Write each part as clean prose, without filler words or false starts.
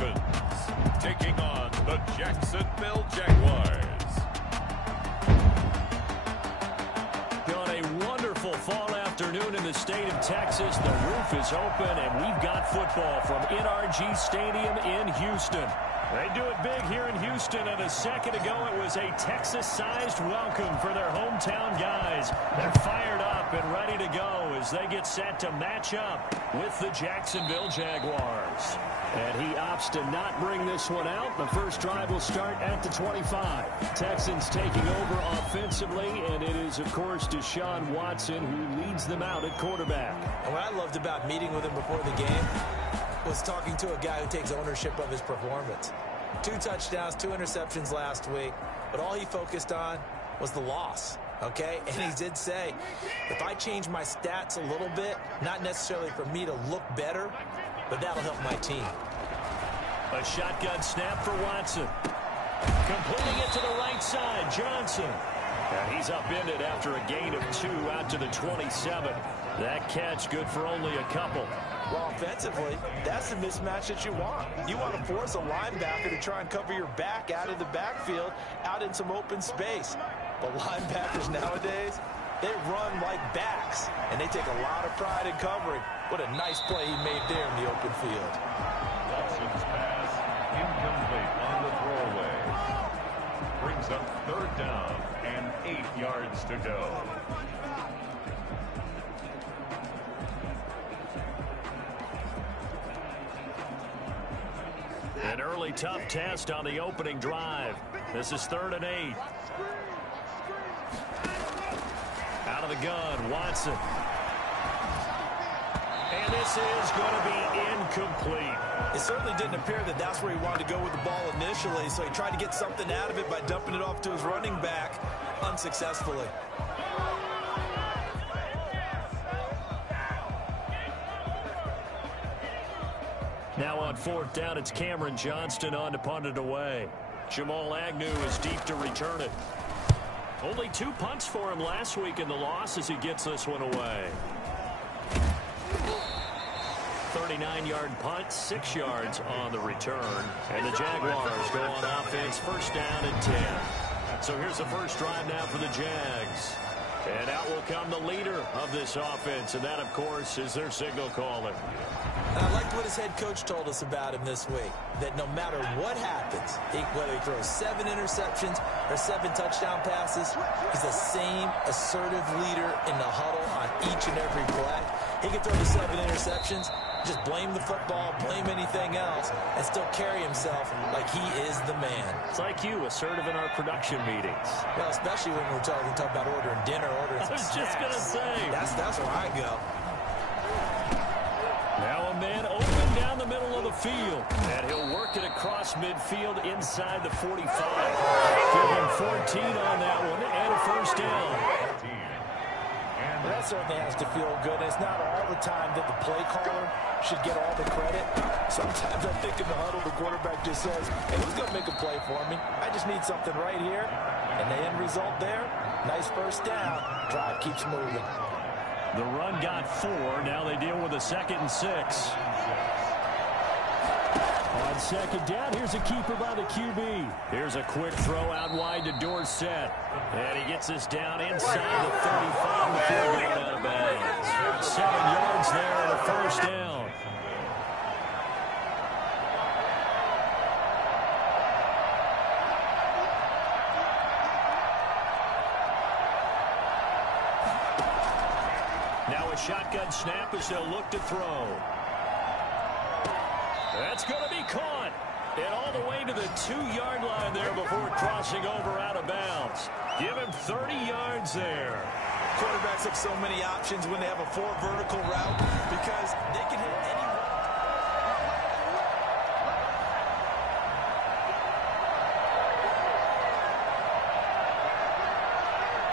Dolphins taking on the Jacksonville Jaguars. On a wonderful fall afternoon in the state of Texas, the roof is open, and we've got football from NRG Stadium in Houston. They do it big here in Houston, and a second ago it was a Texas-sized welcome for their hometown guys. They're fired up and ready to go as they get set to match up with the Jacksonville Jaguars. And he opts to not bring this one out. The first drive will start at the 25. Texans taking over offensively, and it is, of course, Deshaun Watson who leads them out at quarterback. And what I loved about meeting with him before the game was talking to a guy who takes ownership of his performance. 2 touchdowns, 2 interceptions last week, but all he focused on was the loss, okay? And he did say, if I change my stats a little bit, not necessarily for me to look better, but that'll help my team. A shotgun snap for Watson. Completing it to the right side, Johnson. And he's upended after a gain of 2 out to the 27. That catch good for only a couple. Well, offensively, that's the mismatch that you want. You want to force a linebacker to try and cover your back out of the backfield, out in some open space. But linebackers nowadays, they run like backs, and they take a lot of pride in covering. What a nice play he made there in the open field. Watson's pass incomplete on the throwaway. Brings up 3rd down and 8 yards to go. An early tough test on the opening drive. This is 3rd and 8. Out of the gun, Watson. And this is going to be incomplete. It certainly didn't appear that that's where he wanted to go with the ball initially, so he tried to get something out of it by dumping it off to his running back unsuccessfully. Now on 4th down, it's Cameron Johnston on to punt it away. Jamal Agnew is deep to return it. Only 2 punts for him last week in the loss as he gets this one away. 39-yard punt, 6 yards on the return. And the Jaguars go on offense, 1st down and 10. So here's the first drive now for the Jags. And out will come the leader of this offense, and that, of course, is their signal caller. And I liked what his head coach told us about him this week, that no matter what happens, whether he throws 7 interceptions or 7 touchdown passes, he's the same assertive leader in the huddle on each and every play. He can throw the 7 interceptions, just blame the football, blame anything else, and still carry himself like he is the man. It's like you, assertive in our production meetings. Well, especially when we're talking about ordering dinner, ordering some snacks. I was just going to say. That's where I go. Now a man open down the middle of the field. And he'll work it across midfield inside the 45. Give him 14 on that one and a 1st down. Well, that certainly has to feel good. It's not all the time that the play caller should get all the credit. Sometimes I think in the huddle, the quarterback just says, hey, who's going to make a play for me? I just need something right here. And the end result there, nice 1st down. Drive keeps moving. The run got 4. Now they deal with a 2nd and 6. On 2nd down, here's a keeper by the QB. Here's a quick throw out wide to Dorsett. And he gets this down inside the 35 before going out of bounds. 7 yards there and a 1st down. Now a shotgun snap as they'll look to throw. That's going to be caught. And all the way to the 2-yard line there before crossing over out of bounds. Give him 30 yards there. Quarterbacks have so many options when they have a 4 vertical route because they can hit anyone.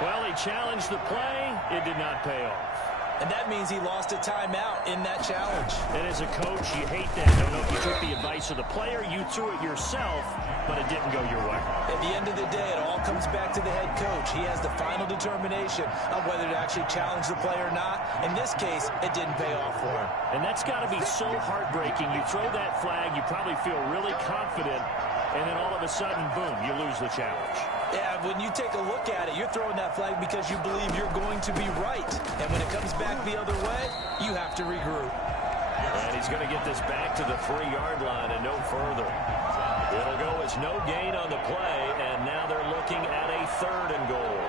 Well, he challenged the play. It did not pay off. And that means he lost a timeout in that challenge. And as a coach, you hate that. Don't know if you took the advice of the player, you threw it yourself, but it didn't go your way. At the end of the day, it all comes back to the head coach. He has the final determination of whether to actually challenge the play or not. In this case, it didn't pay off for him. And that's got to be so heartbreaking. You throw that flag, you probably feel really confident, and then all of a sudden, boom, you lose the challenge. Yeah, when you take a look at it, you're throwing that flag because you believe you're going to be right. And when it comes back the other way, you have to regroup. And he's going to get this back to the 3-yard line and no further. It'll go as no gain on the play, and now they're looking at a 3rd and goal.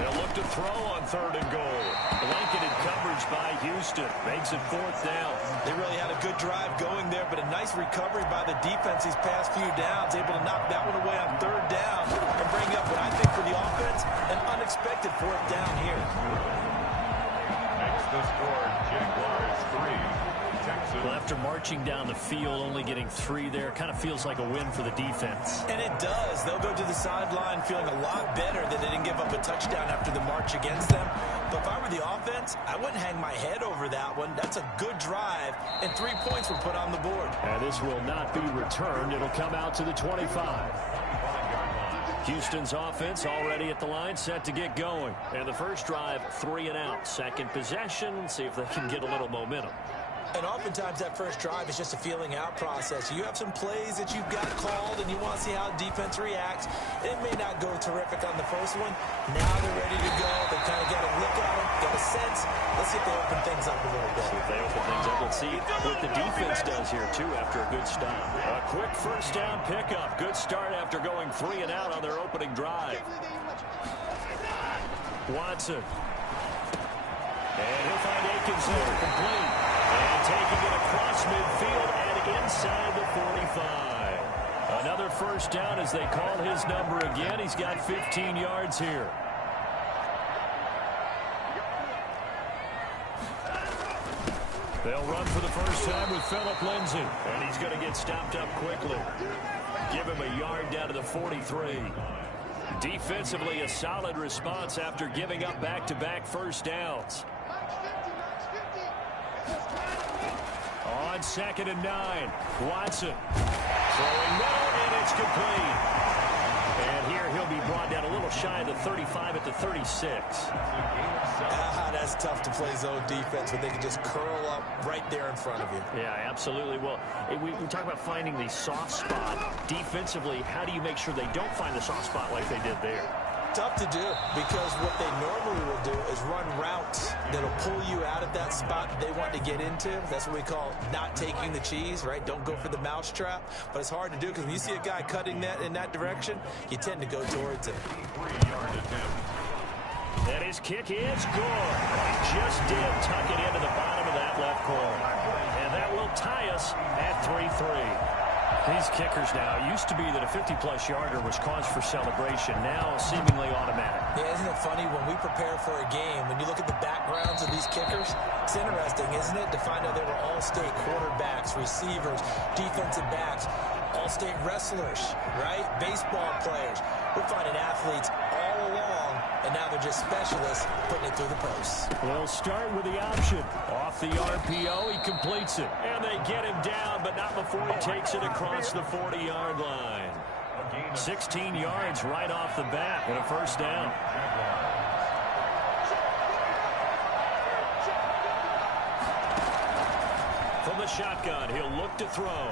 They'll look to throw on 3rd and goal. Blanketed coverage by Houston. Makes it 4th down. They really had a good drive going there, but a nice recovery by the defense these past few downs. Able to knock that one away on 3rd down and bring up what I think for the offense, an unexpected 4th down here. Next, the score, Jaguars 3. Well, after marching down the field, only getting 3 there, kind of feels like a win for the defense. And it does. They'll go to the sideline feeling a lot better that they didn't give up a touchdown after the march against them. But if I were the offense, I wouldn't hang my head over that one. That's a good drive, and 3 points were put on the board. And this will not be returned. It'll come out to the 25. Houston's offense already at the line, set to get going. And the first drive, 3 and out. Second possession, see if they can get a little momentum. And oftentimes that first drive is just a feeling out process. You have some plays that you've got called and you want to see how defense reacts. It may not go terrific on the first one. Now they're ready to go. They kind of got a look at them, got a sense. Let's see if they open things up a little bit. See if they open things up. Let's see what the defense does here, too, after a good stop. A quick first down pickup. Good start after going 3 and out on their opening drive. Watson. And he'll find Akins there, complete. And taking it across midfield and inside the 45. Another first down as they call his number again. He's got 15 yards here. They'll run for the first time with Phillip Lindsay. And he's going to get stopped up quickly. Give him a yard down to the 43. Defensively, a solid response after giving up back-to-back first downs. On 2nd and 9, Watson throwing middle, and it's complete. And here he'll be brought down a little shy of the 35 at the 36. That's tough to play zone defense when they can just curl up right there in front of you. Yeah, absolutely. Well, we talk about finding the soft spot. Defensively, how do you make sure they don't find the soft spot like they did there? Tough to do, because what they normally will do is run routes that'll pull you out of that spot that they want to get into. That's what we call not taking the cheese, right? Don't go for the mousetrap. But it's hard to do because when you see a guy cutting that in that direction, you tend to go towards it. 3-yard attempt. And his kick is good. He just did tuck it into the bottom of that left corner. And that will tie us at 3-3. These kickers now, it used to be that a 50-plus yarder was cause for celebration. Now seemingly automatic. Yeah, isn't it funny when we prepare for a game, when you look at the backgrounds of these kickers, it's interesting, isn't it, to find out they were all-state quarterbacks, receivers, defensive backs, all-state wrestlers, right? Baseball players. We're finding athletes all along, and now they're just specialists putting it through the posts. They'll start with the option. Off the RPO, he completes it. And they get him down, but not before he takes it across the 40-yard line. 16 yards right off the bat and a first down. From the shotgun, he'll look to throw.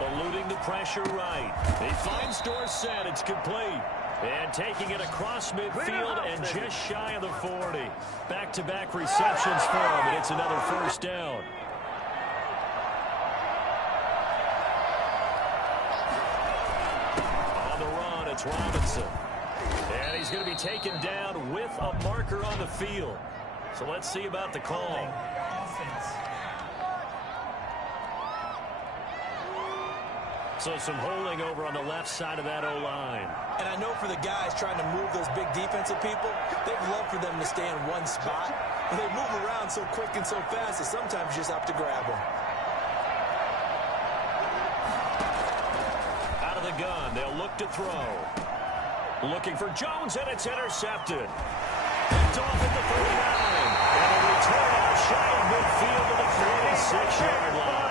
Eluding the pressure right. He finds Dorsett. It's complete. And taking it across midfield and just shy of the 40. Back-to-back receptions for him, and it's another first down. On the run, it's Robinson. And he's going to be taken down with a marker on the field. So let's see about the call. So some holding over on the left side of that O-line. And I know for the guys trying to move those big defensive people, they'd love for them to stay in one spot. But they move around so quick and so fast that sometimes you just have to grab them. Out of the the gun. They'll look to throw. Looking for Jones, and it's intercepted. Picked off at the 39. And a return out shy of midfield to the 46-yard line.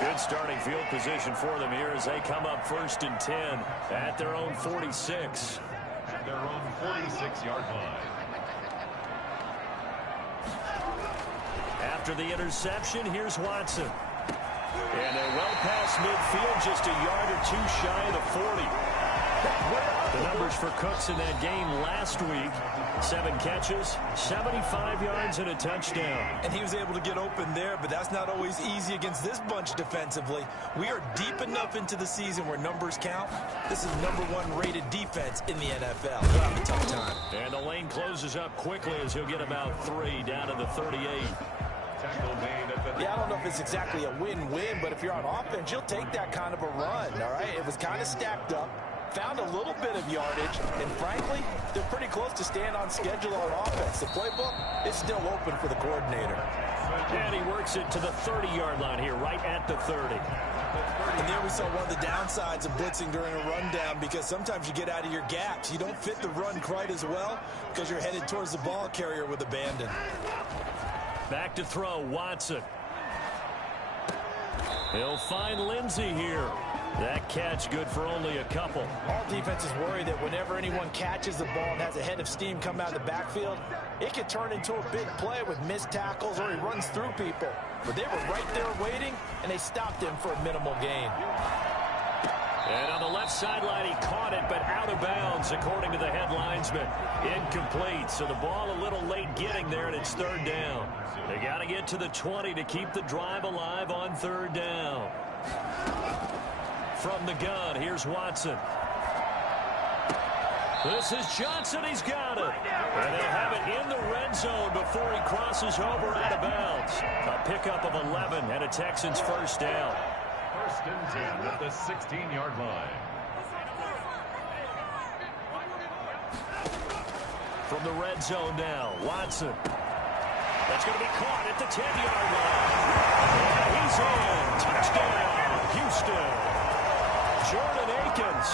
Good starting field position for them here as they come up 1st and 10 at their own 46. At their own 46-yard line. After the interception, here's Watson. And they're well past midfield, just a yard or two shy of the 40. The numbers for Cooks in that game last week: 7 catches, 75 yards, and a touchdown. And he was able to get open there, but that's not always easy against this bunch defensively. We are deep enough into the season where numbers count. This is #1 rated defense in the NFL. They'll have a tough time. And the lane closes up quickly as he'll get about 3 down to the 38. Yeah, I don't know if it's exactly a win-win, but if you're on offense, you'll take that kind of a run, all right? It was kind of stacked up, found a little bit of yardage, and frankly, they're pretty close to staying on schedule on offense. The playbook is still open for the coordinator. And he works it to the 30-yard line here, right at the 30. And there we saw one of the downsides of blitzing during a rundown, because sometimes you get out of your gaps. You don't fit the run quite as well because you're headed towards the ball carrier with abandon. Back to throw, Watson. He'll find Lindsey here. That catch good for only a couple. All defenses worry that whenever anyone catches the ball and has a head of steam come out of the backfield, it could turn into a big play with missed tackles or he runs through people. But they were right there waiting, and they stopped him for a minimal gain. And on the left sideline, he caught it, but out of bounds, according to the head linesman. Incomplete, so the ball a little late getting there, and it's 3rd down. They got to get to the 20 to keep the drive alive on 3rd down. From the gun, here's Watson. This is Johnson. He's got it. And they'll have it in the red zone before he crosses over out of bounds. A pickup of 11 and a Texans 1st down. 1st and 10 at the 16-yard line. From the red zone now, Watson. That's going to be caught at the 10-yard line. And he's in. Touchdown, Houston. Jordan Akins,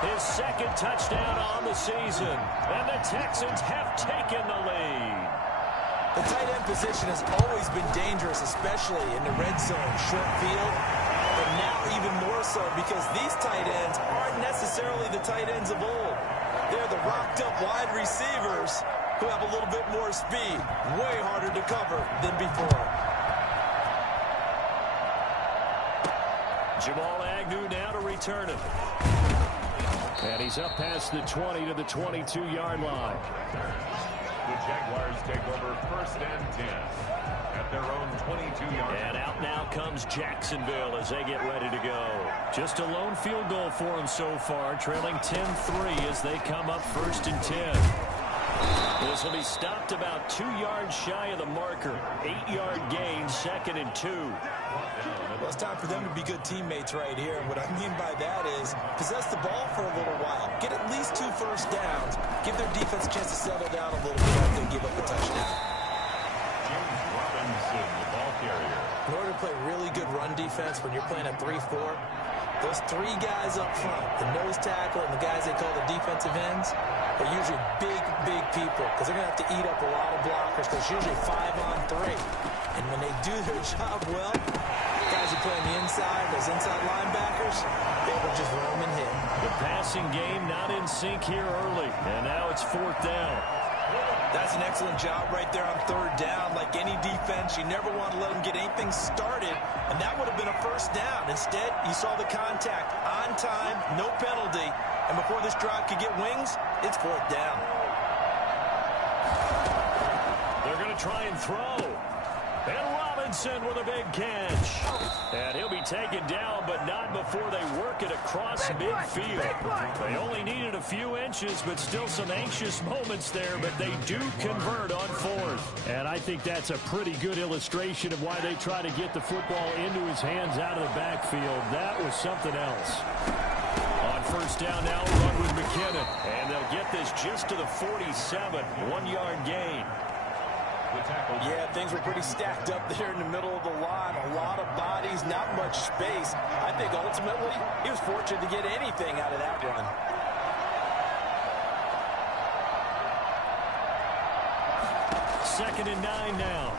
his 2nd touchdown on the season. And the Texans have taken the lead. The tight end position has always been dangerous, especially in the red zone, short field. But now even more so because these tight ends aren't necessarily the tight ends of old. They're the rocked-up wide receivers who have a little bit more speed. Way harder to cover than before. Jamal Agnew now to return it. And he's up past the 20 to the 22-yard line. The Jaguars take over 1st and 10 at their own 22-yard line. And out now comes Jacksonville as they get ready to go. Just a lone field goal for them so far, trailing 10-3 as they come up 1st and 10. This will be stopped about 2 yards shy of the marker. 8-yard gain, 2nd and 2. Well, it's time for them to be good teammates right here. And what I mean by that is possess the ball for a little while. Get at least 2 first downs. Give their defense a chance to settle down a little bit after they give up a touchdown. James Robinson, the ball carrier. In order to play really good run defense when you're playing a 3-4, those 3 guys up front, the nose tackle and the guys they call the defensive ends, are usually big people because they're going to have to eat up a lot of blockers because it's usually 5-on-3. And when they do their job well, guys who play on the inside, those inside linebackers, they will just roam and hit. The passing game not in sync here early, and now it's 4th down. That's an excellent job right there on 3rd down. Like any defense, you never want to let them get anything started, and that would have been a 1st down. Instead, you saw the contact on time, no penalty, and before this drive could get wings, it's 4th down. They're going to try and throw. And Robinson with a big catch. And he'll be taken down, but not before they work it across midfield. They only needed a few inches, but still some anxious moments there, but they do convert on 4th. And I think that's a pretty good illustration of why they try to get the football into his hands out of the backfield. That was something else. On 1st down now, run with McKinnon. And they'll get this just to the 47, 1-yard gain. Yeah, things were pretty stacked up there in the middle of the line. A lot of bodies not much space. I think ultimately he was fortunate to get anything out of that run. Second and 9 now.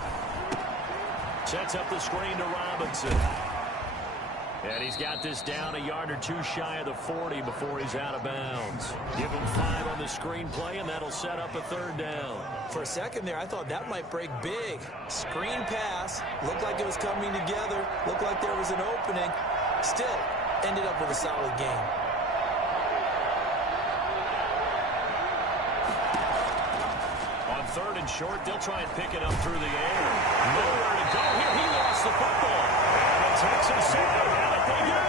Sets up the screen to Robinson. And he's got this down a yard or two shy of the 40 before he's out of bounds. Give him 5 on the screen play, and that'll set up a third down. For a second there, I thought that might break big. Screen pass. Looked like it was coming together. Looked like there was an opening. Still, ended up with a solid game. On third and short, they'll try and pick it up through the air. Nowhere to go here. He lost the football. And the Texans say they have it. They do.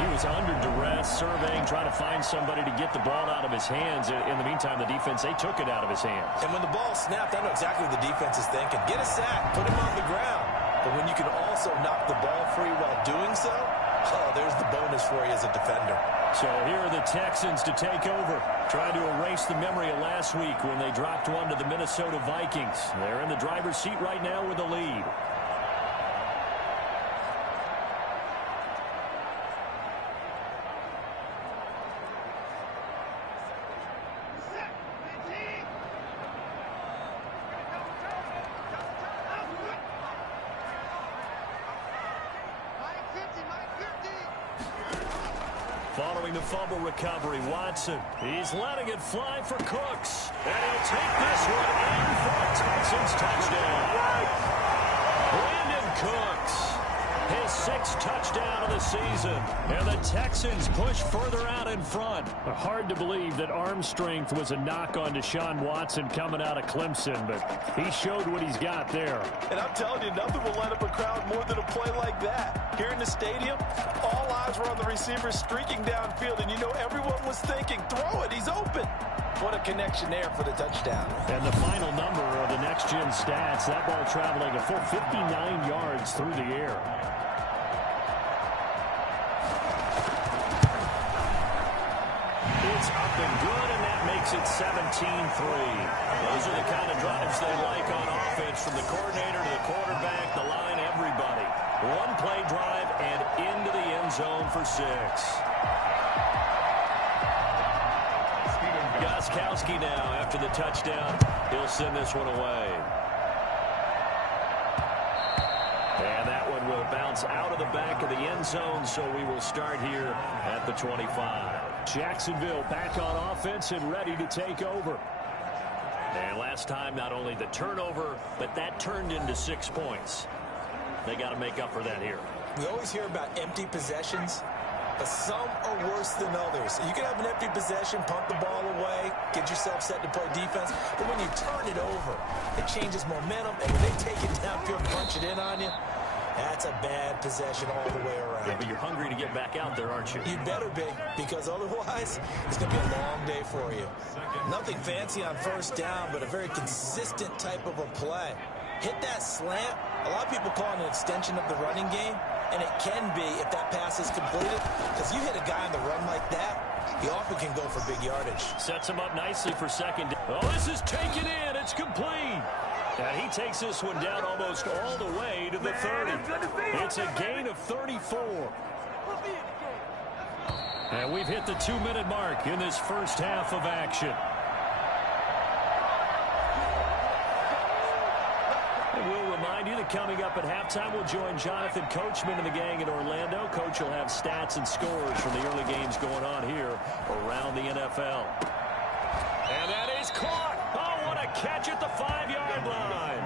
He was under duress, surveying, trying to find somebody to get the ball out of his hands. In the meantime, the defense, they took it out of his hands. And when the ball snapped, I know exactly what the defense is thinking. Get a sack. Put him on the ground. But when you can also knock the ball free while doing so, oh, there's the bonus for you as a defender. So here are the Texans to take over, trying to erase the memory of last week when they dropped one to the Minnesota Vikings. They're in the driver's seat right now with the lead. Following the fumble recovery, Watson. He's letting it fly for Cooks. And he'll take this one in for a Texans touchdown. Brandon Cooks, his 6th touchdown of the season. And the Texans push further out in front. Hard to believe that arm strength was a knock on Deshaun Watson coming out of Clemson, but he showed what he's got there. And I'm telling you, nothing will light up a crowd more than a play like that. Here in the stadium, all eyes were on the receiver streaking downfield, and you know everyone was thinking, throw it, he's open. What a connection there for the touchdown. And the final number of the next-gen stats, that ball traveling a full 59 yards through the air. It's up and good, and that makes it 17-3. Those are the kind of drives they like on offense, from the coordinator to the quarterback, the line, everybody. One play drive and into the end zone for 6. Gostkowski now after the touchdown. He'll send this one away. And that one will bounce out of the back of the end zone, so we will start here at the 25. Jacksonville back on offense and ready to take over. And last time, not only the turnover, but that turned into 6 points. They got to make up for that here. We always hear about empty possessions, but some are worse than others. You can have an empty possession, pump the ball away, get yourself set to play defense, but when you turn it over, it changes momentum, and when they take it downfield and punch it in on you, that's a bad possession all the way around. Yeah, but you're hungry to get back out there, aren't you? You better be, because otherwise, it's going to be a long day for you. Nothing fancy on first down, but a very consistent type of a play. Hit that slant. A lot of people call it an extension of the running game, and it can be if that pass is completed, because you hit a guy on the run like that, he often can go for big yardage. Sets him up nicely for second. Oh, this is taken in. It's complete. And he takes this one down almost all the way to the 30. It's a gain of 34. And we've hit the 2-minute mark in this first half of action. And we'll remind you that coming up at halftime, we'll join Jonathan Coachman and the gang in Orlando. Coach will have stats and scores from the early games going on here around the NFL. And that is caught. Oh, what a catch at the 5-yard line.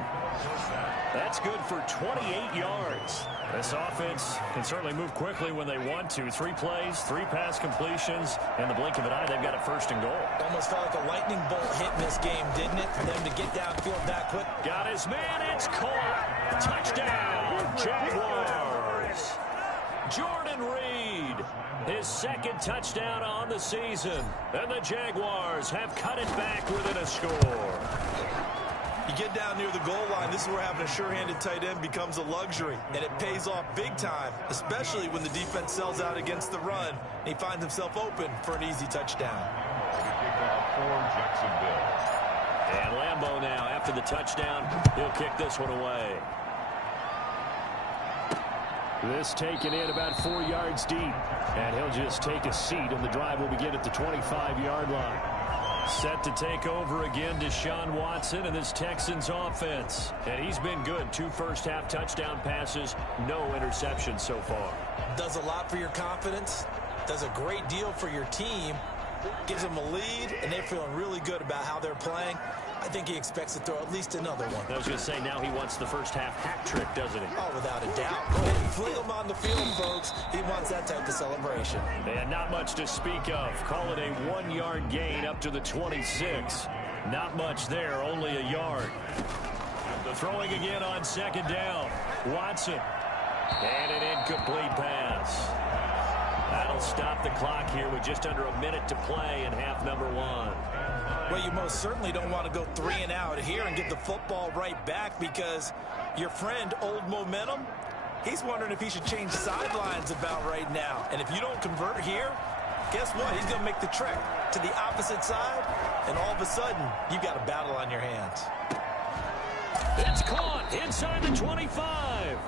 That's good for 28 yards. This offense can certainly move quickly when they want to. 3 plays, 3 pass completions, and the blink of an eye, they've got a first and goal. Almost felt like a lightning bolt hit in this game, didn't it? For them to get downfield that quick. Got his man. It's caught. Touchdown, Jaguars. Jordan Reed, his 2nd touchdown on the season. And the Jaguars have cut it back within a score. You get down near the goal line, this is where having a sure-handed tight end becomes a luxury, and it pays off big time, especially when the defense sells out against the run, and he finds himself open for an easy touchdown. Kickoff for Jacksonville. And Lambeau now. After the touchdown, he'll kick this one away. This taken in about 4 yards deep. And he'll just take a seat, and the drive will begin at the 25-yard line. Set to take over again, Deshaun Watson and this Texans offense. And he's been good. 2 first-half touchdown passes, no interceptions so far. Does a lot for your confidence. Does a great deal for your team. Gives them a lead, and they're feeling really good about how they're playing. I think he expects to throw at least another one. I was going to say, now he wants the first-half hat trick, doesn't he? Oh, without a doubt. Go ahead and fling him on the field, folks. He wants that type of celebration. And not much to speak of. Call it a 1-yard gain up to the 26. Not much there, only a yard. Throwing again on second down. Watson. And an incomplete pass. That'll stop the clock here with just under a minute to play in half number 1. Well, you most certainly don't want to go 3 and out here and get the football right back, because your friend, Old Momentum, he's wondering if he should change sidelines about right now. And if you don't convert here, guess what? He's going to make the trek to the opposite side, and all of a sudden, you've got a battle on your hands. It's caught inside the 25.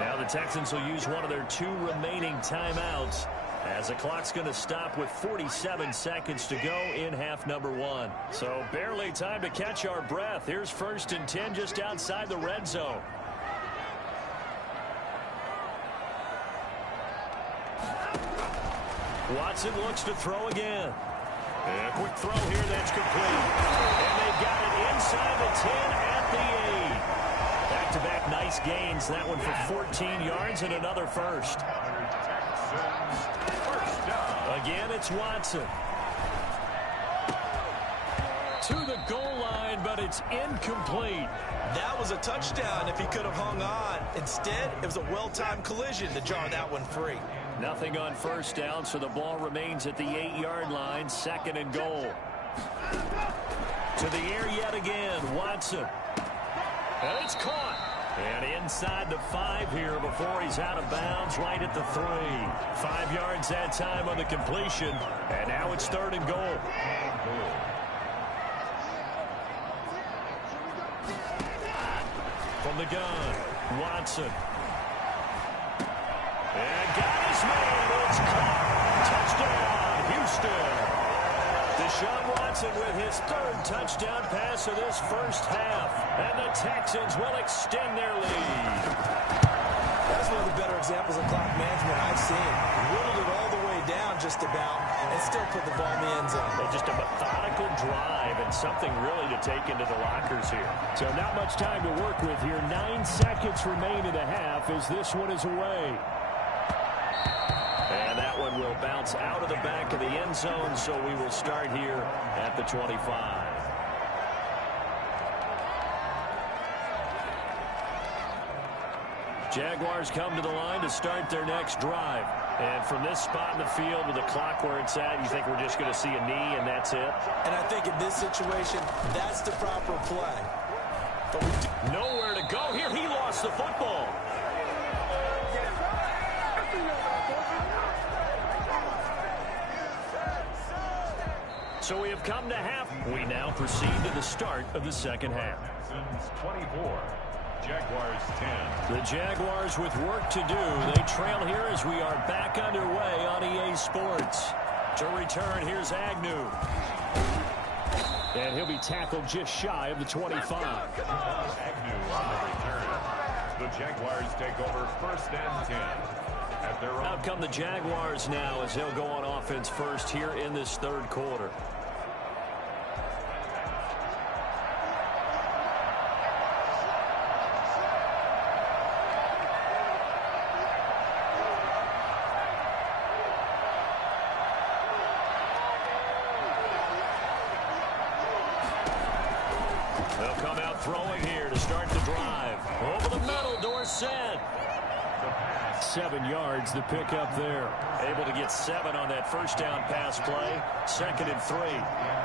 Now the Texans will use one of their 2 remaining timeouts, as the clock's going to stop with 47 seconds to go in half number 1. So barely time to catch our breath. Here's 1st and 10 just outside the red zone. Watson looks to throw again. And a quick throw here that's complete. And they've got it inside the 10 at the 8. Back-to-back nice gains. That one for 14 yards and another first. Again, it's Watson. To the goal line, but it's incomplete. That was a touchdown if he could have hung on. Instead, it was a well-timed collision to jar that one free. Nothing on first down, so the ball remains at the 8-yard line. 2nd and goal. To the air yet again, Watson. And it's caught. And inside the 5 here before he's out of bounds, right at the 3. 5 yards that time on the completion. And now it's 3rd and goal. From the gun, Watson. And got his man. It's caught. Touchdown, Houston. Deshaun Watson with his 3rd touchdown pass of this first half. And the Texans will extend their lead. That's one of the better examples of clock management I've seen. Whittled it all the way down just about and still put the ball in the end zone. Well, just a methodical drive and something really to take into the lockers here. So not much time to work with here. 9 seconds remain in the half as this one is away. And that one will bounce out of the back of the end zone, so we will start here at the 25. Jaguars come to the line to start their next drive. And from this spot in the field with the clock where it's at, you think we're just going to see a knee and that's it? And I think in this situation, that's the proper play. But nowhere to go here. He lost the football. So we have come to half. We now proceed to the start of the second half. 24, Jaguars 10. The Jaguars with work to do. They trail here as we are back underway on EA Sports. To return, here's Agnew. And he'll be tackled just shy of the 25. Agnew on the return. The Jaguars take over 1st and 10. Out come the Jaguars now as they'll go on offense first here in this 3rd quarter. They'll come out throwing here to start the drive. Over the middle, Dorsett. 7 yards, the pick up there. Able to get 7 on that first down pass play. 2nd and 3.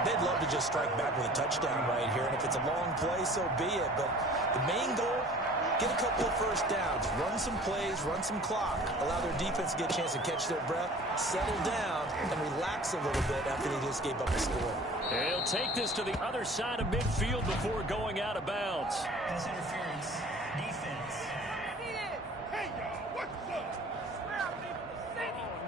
They'd love to just strike back with a touchdown right here. And if it's a long play, so be it. But the main goal, get a couple of first downs. Run some plays, run some clock. Allow their defense to get a chance to catch their breath, settle down, and relax a little bit after they just gave up a score. He'll take this to the other side of midfield before going out of bounds. Pass interference. Defense.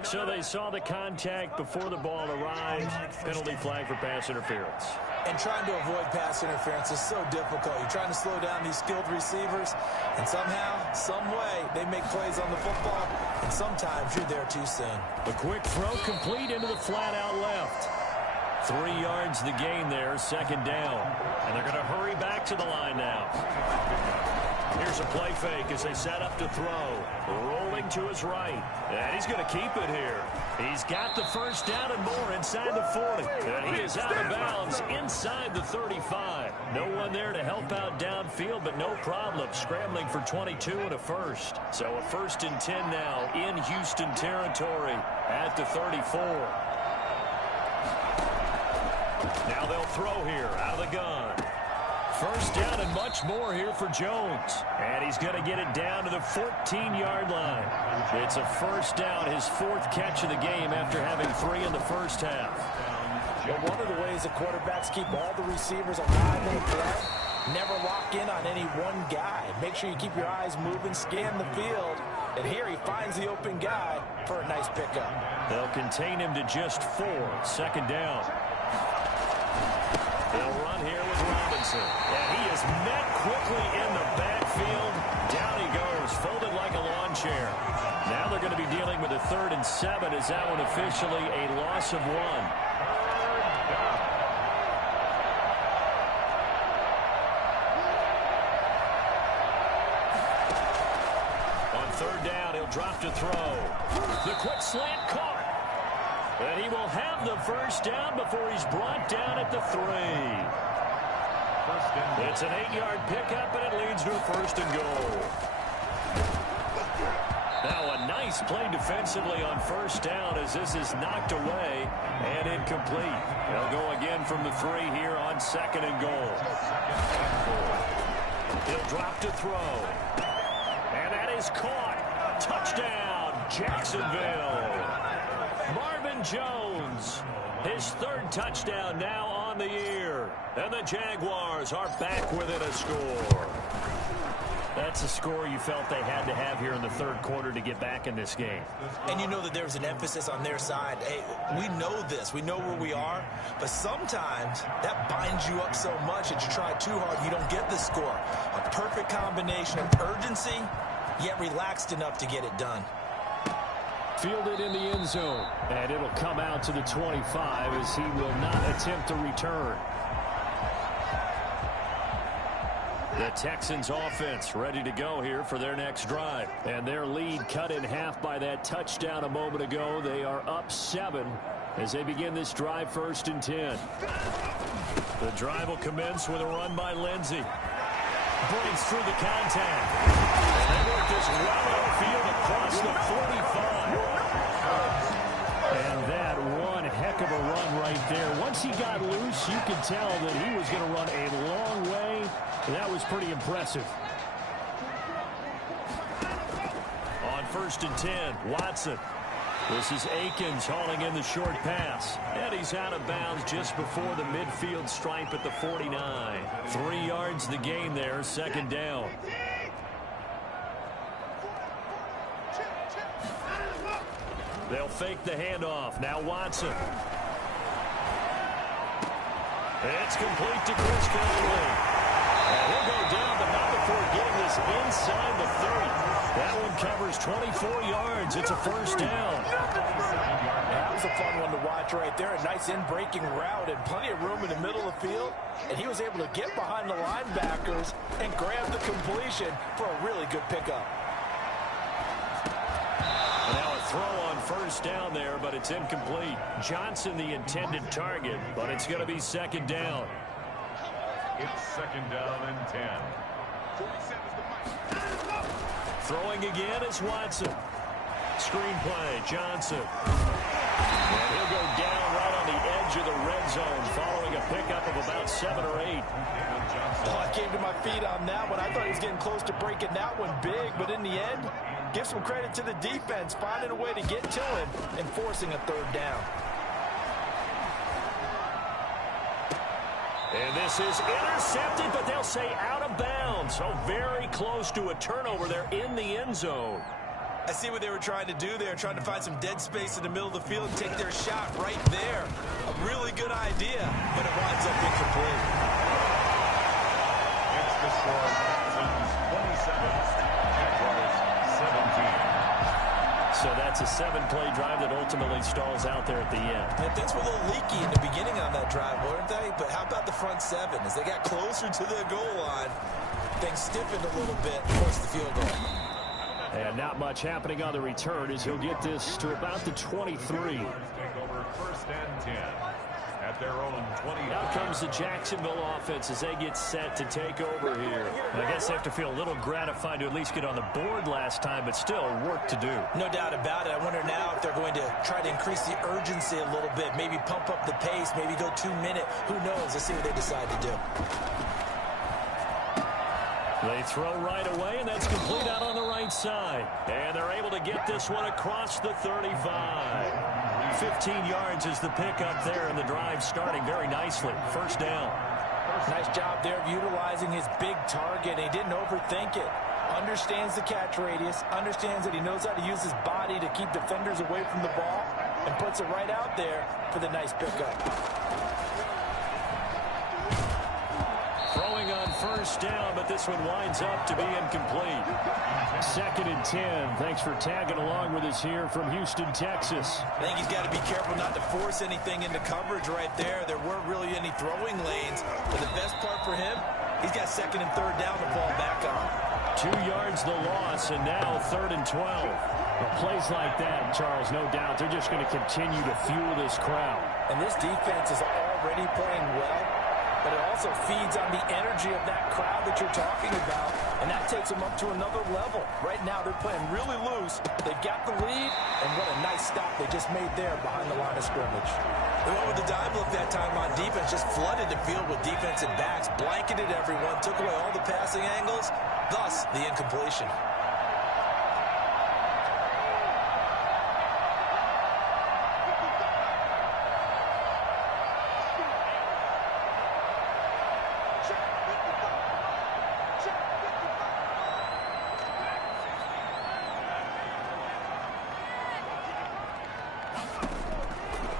So they saw the contact before the ball arrived. Penalty flag for pass interference. And trying to avoid pass interference is so difficult. You're trying to slow down these skilled receivers, and somehow, some way, they make plays on the football, and sometimes you're there too soon. A quick throw complete into the flat out left. 3 yards the gain there, second down. And they're going to hurry back to the line now. Here's a play fake as they set up to throw. Rolling to his right. And he's going to keep it here. He's got the first down and more inside the 40. And he is out of bounds inside the 35. No one there to help out downfield, but no problem. Scrambling for 22 and a first. So a 1st and 10 now in Houston territory at the 34. Now they'll throw here out of the gun. First down and much more here for Jones. And he's going to get it down to the 14-yard line. It's a first down, his 4th catch of the game after having 3 in the first half. Well, one of the ways the quarterbacks keep all the receivers alive in the play, never lock in on any one guy. Make sure you keep your eyes moving, scan the field. And here he finds the open guy for a nice pickup. They'll contain him to just 4. Second down. They'll run here with Robinson. And he is met quickly in the backfield. Down he goes, folded like a lawn chair. Now they're going to be dealing with a 3rd and 7. Is that one officially a loss of 1? On 3rd down, he'll drop to throw. The quick slant caught. And he will have the first down before he's brought down at the 3. It's an 8-yard pickup, and it leads to a 1st and goal. Now a nice play defensively on 1st down as this is knocked away and incomplete. They'll go again from the 3 here on 2nd and goal. He'll drop to throw. And that is caught. Touchdown, Jacksonville. Marvin Jones, his 3rd touchdown now on the year. And the Jaguars are back within a score. That's a score you felt they had to have here in the 3rd quarter to get back in this game. And you know that there's an emphasis on their side. Hey, we know this. We know where we are. But sometimes that binds you up so much that you try too hard, you don't get the score. A perfect combination of urgency, yet relaxed enough to get it done. Fielded in the end zone. And it'll come out to the 25 as he will not attempt to return. The Texans offense ready to go here for their next drive. And their lead cut in half by that touchdown a moment ago. They are up 7 as they begin this drive 1st and 10. The drive will commence with a run by Lindsey. Breaks through the contact. And they work this well outfield across the 45. And that one heck of a run right there. Once he got loose, you could tell that he was going to run a long way. That was pretty impressive. On 1st and 10, Watson. This is Akins hauling in the short pass. And he's out of bounds just before the midfield stripe at the 49. 3 yards the gain there, 2nd down. They'll fake the handoff. Now Watson. It's complete to Chris Conley. And he'll go down, but not before getting this inside the 30. That one covers 24 yards. It's a 1st down. That was a fun one to watch right there. A nice in-breaking route and plenty of room in the middle of the field. And he was able to get behind the linebackers and grab the completion for a really good pickup. Now a throw on 1st down there, but it's incomplete. Johnson the intended target, but it's going to be 2nd down. It's 2nd down and 10. Throwing again is Watson. Screen play, Johnson. And he'll go down right on the edge edge of the red zone following a pickup of about 7 or 8. Oh, I came to my feet on that one. I thought he was getting close to breaking that one big, but in the end, give some credit to the defense, finding a way to get to him and forcing a third down. And this is intercepted, but they'll say out of bounds. So very close to a turnover there in the end zone. I see what they were trying to do there, trying to find some dead space in the middle of the field and take their shot right there. A really good idea, but it winds up incomplete. It's the score. Texans 27, Jaguars 17. So that's a 7-play drive that ultimately stalls out there at the end. And things were a little leaky in the beginning on that drive, weren't they? But how about the front seven? As they got closer to the goal line, things stiffened a little bit towards the field goal. And not much happening on the return as he'll get this to about the 23. Take over first and 10 at their own 20. Out comes the Jacksonville offense as they get set to take over here. And I guess they have to feel a little gratified to at least get on the board last time, but still work to do. No doubt about it. I wonder now if they're going to try to increase the urgency a little bit, maybe pump up the pace, maybe go 2-minute. Who knows? Let's see what they decide to do. They throw right away, and that's complete out on the right side. And they're able to get this one across the 35. 15 yards is the pickup there, and the drive starting very nicely. First down. Nice job there of utilizing his big target. He didn't overthink it. Understands the catch radius, understands that he knows how to use his body to keep defenders away from the ball, and puts it right out there for the nice pickup. Throwing on first down, but this one winds up to be incomplete. Second and 10. Thanks for tagging along with us here from Houston, Texas. I think he's got to be careful not to force anything into coverage right there. There weren't really any throwing lanes, but the best part for him, he's got second and third down to fall back on. 2 yards the loss, and now third and 12. Well, plays like that, Charles, no doubt, they're just going to continue to fuel this crowd. And this defense is already playing well, but it also feeds on the energy of that crowd that you're talking about, and that takes them up to another level. Right now, they're playing really loose. They've got the lead, and what a nice stop they just made there behind the line of scrimmage. They went with the dime look that time on defense, just flooded the field with defensive backs, blanketed everyone, took away all the passing angles, thus the incompletion.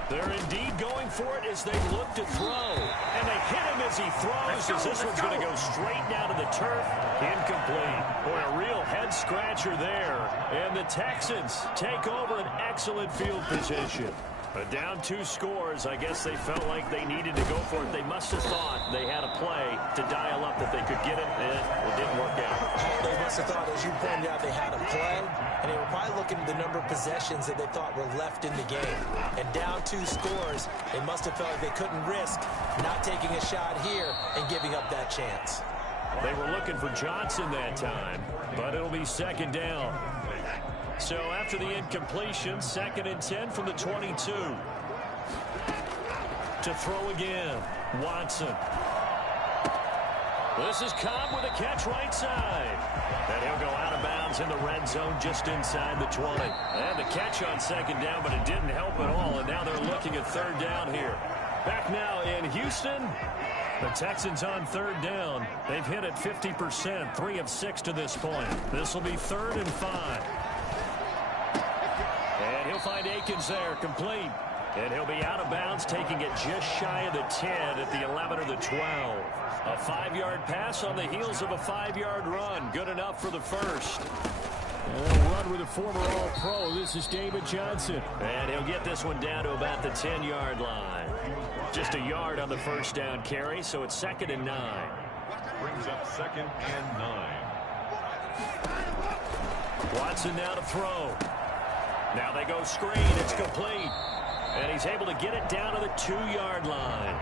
They're indeed going for it as they look to throw. And they hit him as he throws, as this one's going to go straight down to the turf. Incomplete. Boy, a real head-scratcher there. And the Texans take over an excellent field position. But down 2 scores, I guess they felt like they needed to go for it. They must have thought they had a play to dial up that they could get it, and it didn't work out. They must have thought, as you pointed out, they had a play, and they were probably looking at the number of possessions that they thought were left in the game. And down 2 scores, they must have felt like they couldn't risk not taking a shot here and giving up that chance. They were looking for Johnson that time, but it'll be second down. So after the incompletion, second and 10 from the 22. To throw again, Watson. This is Cobb with a catch right side. And he'll go out of bounds in the red zone just inside the 20. And the catch on second down, but it didn't help at all. And now they're looking at third down here. Back now in Houston. The Texans on third down. They've hit it 50%, 3 of 6 to this point. This will be third and 5. And he'll find Akins there, complete. And he'll be out of bounds, taking it just shy of the 10 at the 11 or the 12. A 5-yard pass on the heels of a 5-yard run. Good enough for the first. And a run with a former All-Pro. This is David Johnson. And he'll get this one down to about the 10-yard line. Just a yard on the first down carry, so it's second and 9. Brings up second and 9. Watson now to throw. Now they go screen. It's complete. And he's able to get it down to the 2-yard line.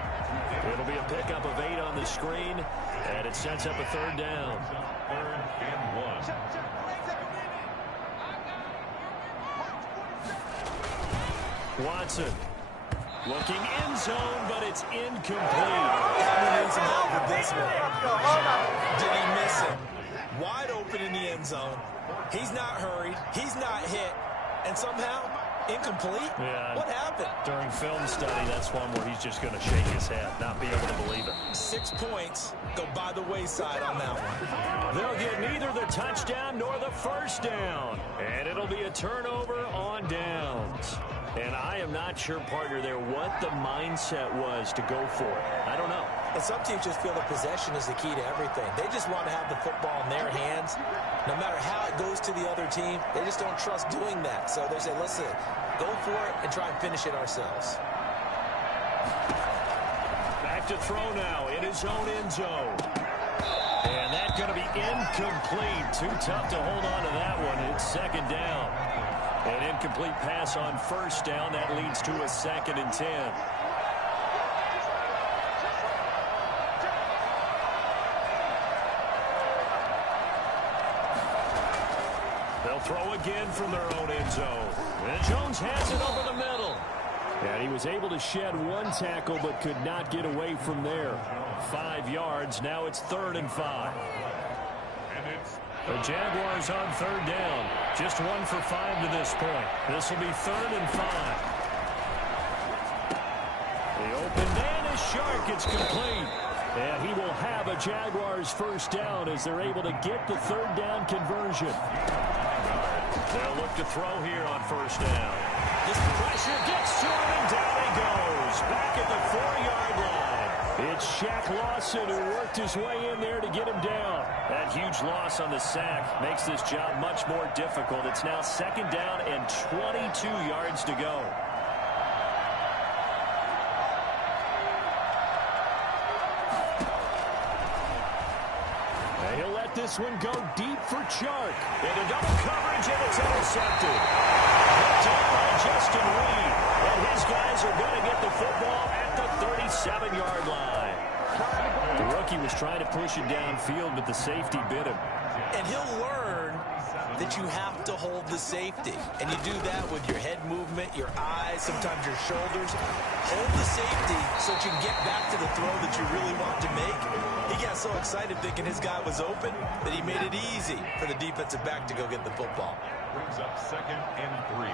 It'll be a pickup of 8 on the screen, and it sets up a third down. Third and 1. Watson Looking end zone, but it's incomplete. Having needs some help with this one. Did he miss it? Wide open in the end zone. He's not hurried. He's not hit. And somehow, incomplete? Yeah. What happened? During film study, that's one where he's just going to shake his head, not be able to believe it. 6 points go by the wayside on that one. They'll get neither the touchdown nor the first down. And it'll be a turnover on downs. And I am not sure, partner, there what the mindset was to go for it. I don't know. And some teams just feel that possession is the key to everything. They just want to have the football in their hands. No matter how it goes to the other team, they just don't trust doing that. So they say, listen, go for it and try and finish it ourselves. Back to throw now in his own end zone. And that's going to be incomplete. Too tough to hold on to that one. It's second down. An incomplete pass on first down. That leads to a 2nd and 10. They'll throw again from their own end zone. And Jones has it over the middle. And he was able to shed one tackle but could not get away from there. 5 yards. Now it's 3rd and 5. The Jaguars on 3rd down. Just 1 for 5 to this point. This will be 3rd and 5. The open man is Shark. It's complete. And he will have a Jaguars first down as they're able to get the 3rd down conversion. They'll look to throw here on first down. This pressure gets to him, and down he goes. Back at the 4-yard line. It's Shaq Lawson who worked his way in there to get him down. That huge loss on the sack makes this job much more difficult. It's now 2nd down and 22 yards to go. He'll let this one go deep for Chark. Into double coverage, and it's intercepted. Picked up by Justin Reed. And his guys are going to get the football at the 37-yard line. The rookie was trying to push it downfield, but the safety bit him. And he'll learn that you have to hold the safety. And you do that with your head movement, your eyes, sometimes your shoulders. Hold the safety so that you can get back to the throw that you really want to make. He got so excited thinking his guy was open that he made it easy for the defensive back to go get the football. Brings up 2nd and 3.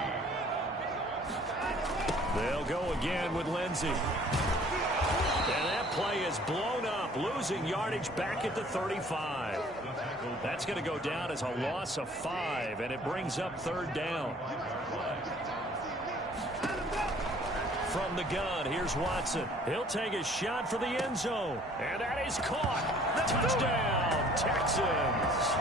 They'll go again with Lindsey. And that play is blown up, losing yardage back at the 35. That's going to go down as a loss of 5, and it brings up 3rd down. From the gun, here's Watson. He'll take a shot for the end zone. And that is caught. Touchdown, Texans.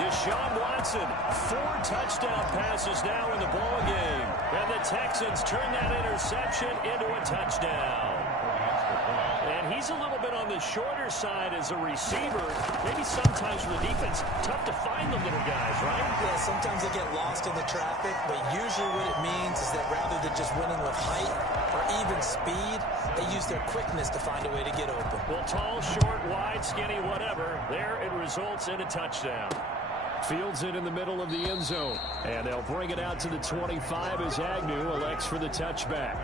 Deshaun Watson, 4 touchdown passes now in the ballgame. And the Texans turn that interception into a touchdown. And he's a little bit on the shorter side as a receiver. Maybe sometimes for the defense, tough to find the little guys, right? Yeah, sometimes they get lost in the traffic, but usually what it means is that rather than just winning with height or even speed, they use their quickness to find a way to get open. Well, tall, short, wide, skinny, whatever, there it results in a touchdown. Fields it in the middle of the end zone. And they'll bring it out to the 25 as Agnew elects for the touchback.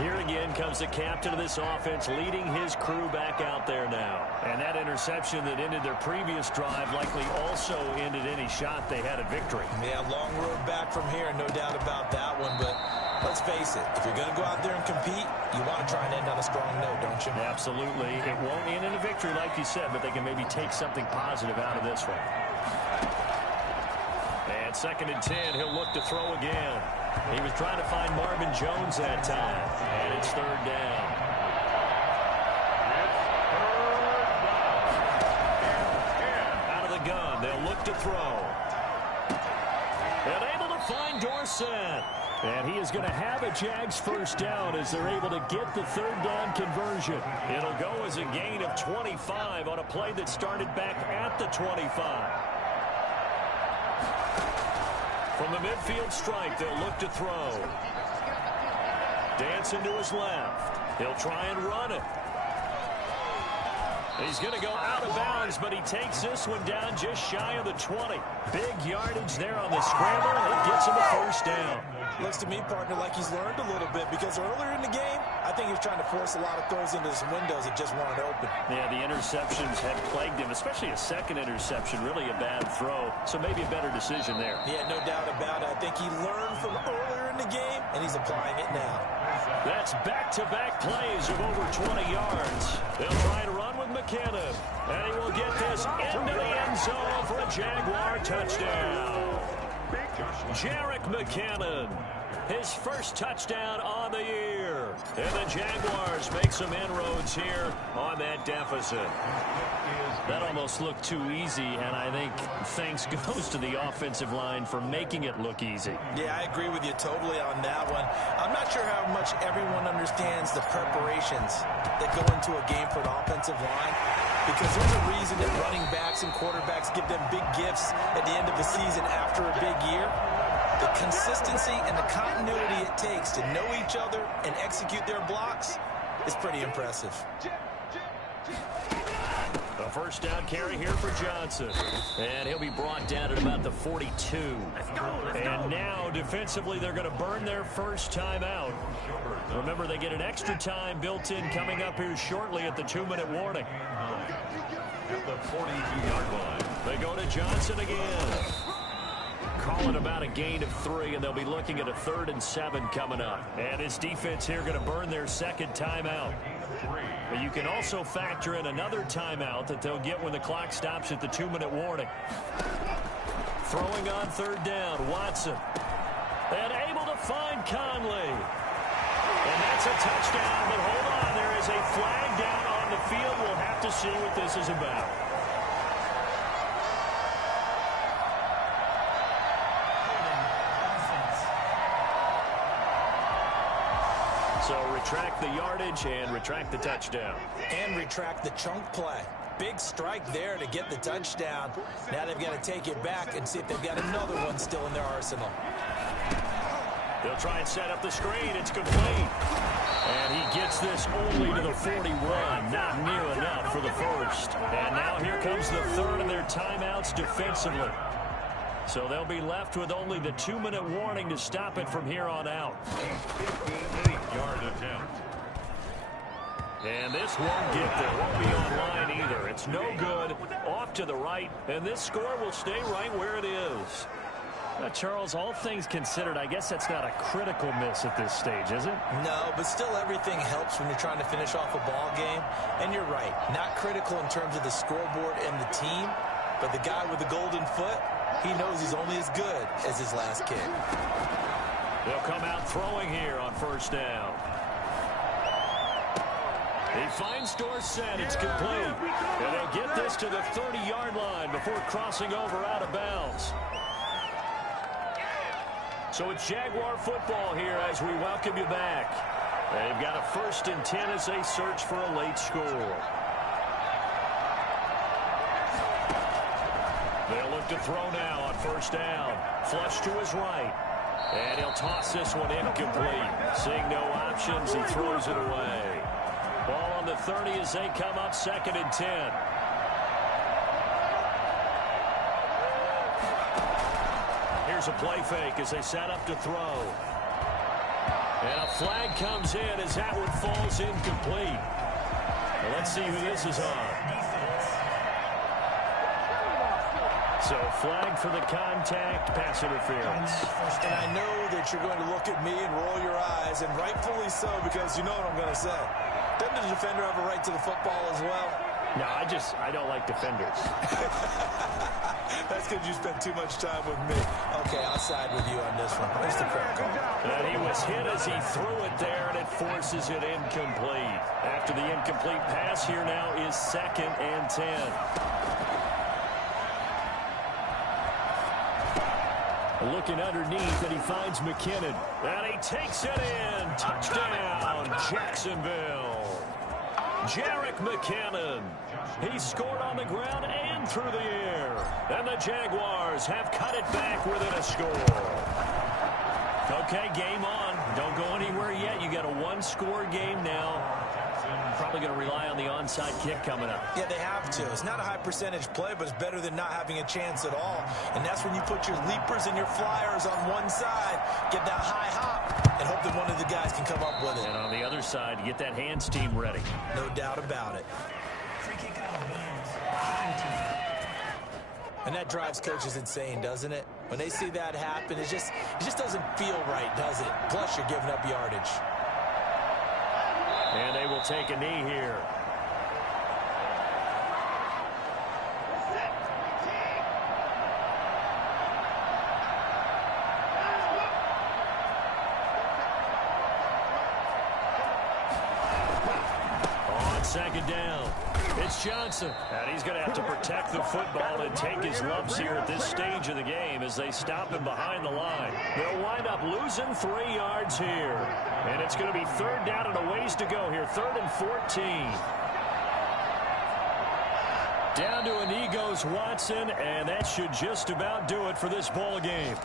Here again comes the captain of this offense leading his crew back out there now. And that interception that ended their previous drive likely also ended any shot they had at victory. Yeah, long road back from here, no doubt about that one. But let's face it, if you're going to go out there and compete, you want to try and end on a strong note, don't you? Absolutely. It won't end in a victory like you said, but they can maybe take something positive out of this one. And 2nd and 10, he'll look to throw again. He was trying to find Marvin Jones that time. And it's 3rd down. Out of the gun, they'll look to throw. And able to find Dorsett. And he is going to have a Jags first down as they're able to get the 3rd down conversion. It'll go as a gain of 25 on a play that started back at the 25. From the midfield strike, they'll look to throw. Dancing to his left. He'll try and run it. He's going to go out of bounds, but he takes this one down just shy of the 20. Big yardage there on the scramble, and it gets him a first down. Looks to me, partner, like he's learned a little bit, because earlier in the game, I think he was trying to force a lot of throws into some windows that just weren't open. Yeah, the interceptions have plagued him, especially a second interception, really a bad throw. So maybe a better decision there. Yeah, no doubt about it. I think he learned from earlier in the game, and he's applying it now. That's back-to-back plays of over 20 yards. They'll try to run with McKinnon, and he will get this into the end zone for a Jaguar touchdown. Jerick McKinnon, his first touchdown on the year. And the Jaguars make some inroads here on that deficit. That almost looked too easy, and I think thanks goes to the offensive line for making it look easy. Yeah, I agree with you totally on that one. I'm not sure how much everyone understands the preparations that go into a game for an offensive line, because there's a reason that running backs and quarterbacks give them big gifts at the end of the season after a big year. The consistency and the continuity it takes to know each other and execute their blocks is pretty impressive. A first down carry here for Johnson. And he'll be brought down at about the 42. And now, defensively, they're going to burn their first timeout. Remember, they get an extra time built in coming up here shortly at the 2-minute warning. At the 42-yard line. They go to Johnson again. Calling about a gain of 3, and they'll be looking at a 3rd and 7 coming up. And his defense here going to burn their second timeout. But you can also factor in another timeout that they'll get when the clock stops at the 2-minute warning. Throwing on 3rd down, Watson. And able to find Conley. And that's a touchdown, but hold on, there is a flag down on the field. We'll have to see what this is about. So retract the yardage and retract the touchdown. And retract the chunk play. Big strike there to get the touchdown. Now they've got to take it back and see if they've got another one still in their arsenal. They'll try and set up the screen. It's complete. And he gets this only to the 41. Not near enough for the first. And now here comes the 3rd of their timeouts defensively. So they'll be left with only the 2-minute warning to stop it from here on out. 58-yard attempt. And this won't get there. Won't be online either. It's no good. Off to the right. And this score will stay right where it is. Charles, all things considered, I guess that's not a critical miss at this stage, is it? No, but still everything helps when you're trying to finish off a ball game. And you're right. Not critical in terms of the scoreboard and the team. But the guy with the golden foot, he knows he's only as good as his last kick. They'll come out throwing here on 1st down. He finds Dorsett. It's complete. And they'll get this to the 30-yard line before crossing over out of bounds. So it's Jaguar football here as we welcome you back. They've got a 1st and 10 as they search for a late score. They'll look to throw now on 1st down. Flush to his right. And he'll toss this one incomplete. Seeing no options, he throws it away. Ball on the 30 as they come up 2nd and 10. Here's a play fake as they set up to throw. And a flag comes in as that one falls incomplete. Well, let's see who this is on. So flag for the contact, pass interference. And I know that you're going to look at me and roll your eyes, and rightfully so, because you know what I'm going to say. Doesn't the defender have a right to the football as well? No, I don't like defenders. That's because you spend too much time with me. Okay, I'll side with you on this one. Where's the correct call? And he was hit as he threw it there, and it forces it incomplete. After the incomplete pass, here now is 2nd and 10. Looking underneath, and he finds McKinnon. And he takes it in. Touchdown, Jacksonville. Jerick McKinnon. He scored on the ground and through the air. And the Jaguars have cut it back within a score. Okay, game on. Don't go anywhere yet. You got a 1-score game now. Probably going to rely on the onside kick coming up. Yeah, they have to. It's not a high percentage play, but it's better than not having a chance at all. And that's when you put your leapers and your flyers on one side, get that high hop, and hope that one of the guys can come up with it. And on the other side, get that hands team ready. No doubt about it. Free kick out of bounds. Home team. And that drives coaches insane, doesn't it? When they see that happen, it just doesn't feel right, does it? Plus, you're giving up yardage. And they will take a knee here. On second down, it's Johnson. And he's going to have to protect the football and take his lumps here at this stage of the game as they stop him behind the line. They'll wind up losing 3 yards here. And it's going to be third down and a ways to go here. 3rd and 14. Down to a knee goes Watson, and that should just about do it for this ball game.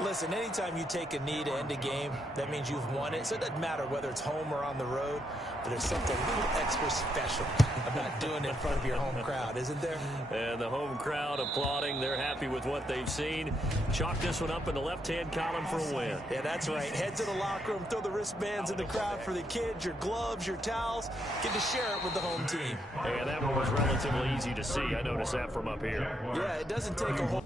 Listen, anytime you take a knee to end a game, that means you've won it. So it doesn't matter whether it's home or on the road, but there's something a little extra special about doing it in front of your home crowd, isn't there? And the home crowd applauding. They're happy with what they've seen. Chalk this one up in the left-hand column for a win. Yeah, that's right. Head to the locker room, throw the wristbands in the crowd for the kids, your gloves, your towels. Get to share it with the home team. And that one was relatively easy to see. I noticed that from up here. Yeah, it doesn't take a whole...